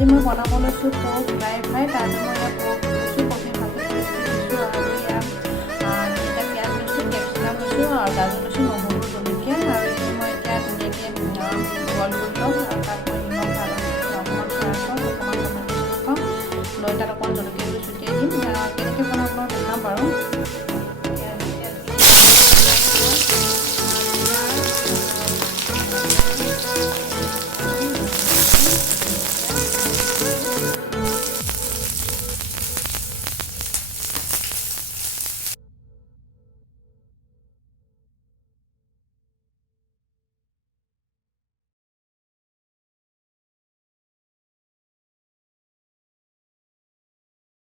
আজি মই বনাব লৈছোঁ পৰ্ক ড্ৰাই ফ্ৰাই। তাত মই ইয়াত পৰ্ক লৈছোঁ, পৰ্কখিনি ভালকৈ দিছোঁ আৰু ইয়াত তিনিটা পিঁয়াজ লৈছোঁ, কেপচিকাম লৈছোঁ আৰু গাজৰ লৈছোঁ, নহৰু, জলকীয়া আৰু এইটো মই এতিয়া ধুনীয়াকৈ বইল কৰি ল'ম। আৰু তাত মই নিমখ, হালধি, অকণমান চয়া চচ, অকণমান টমেটো চচ লৈ তাত অকণমান জলকীয়া ছটিয়াই দিম। কেনেকৈ বনাব দেখাম বাৰু।